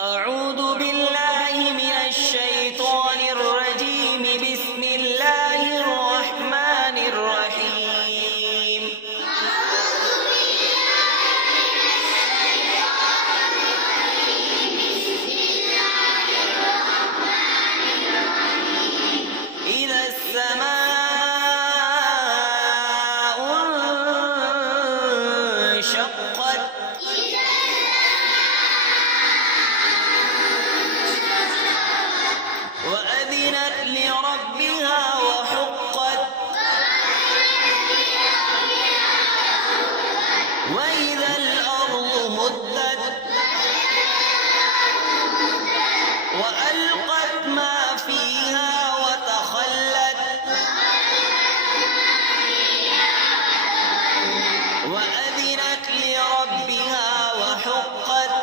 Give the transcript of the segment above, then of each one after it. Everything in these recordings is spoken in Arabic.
أعوذ بالله من الشيطان الرجيم. بسم الله الرحمن الرحيم. إذا السماء انشقت وأذنت لربها وحقت وإذا الأرض مدت وألقت ما فيها وتخلت وأذنت لربها وحقت.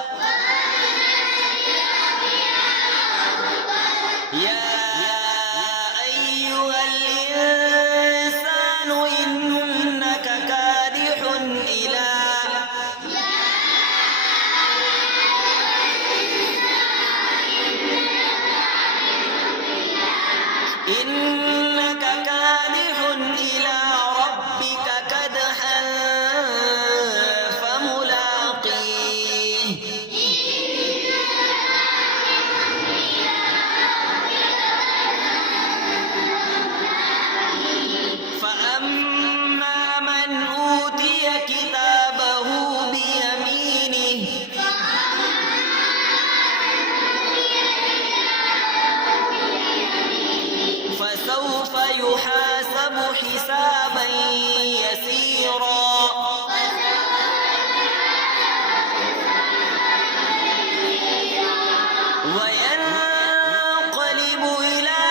يا أيها الإنسان إنك كادح إلى ربك كدحا فملاقيه. فأما من أوتي كتابه بيمينه فسوف يحاسب حسابا يسيرا وينقلب إلى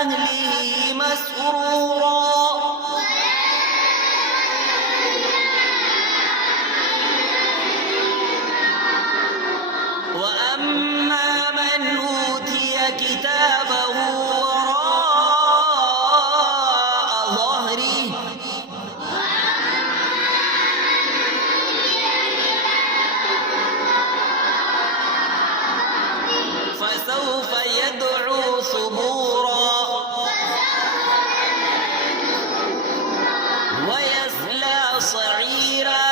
أهله مسرورا. وأما من أوتي كتابه وراء ظهره فسوف يدعو ثبورا ويصلى سعيرا.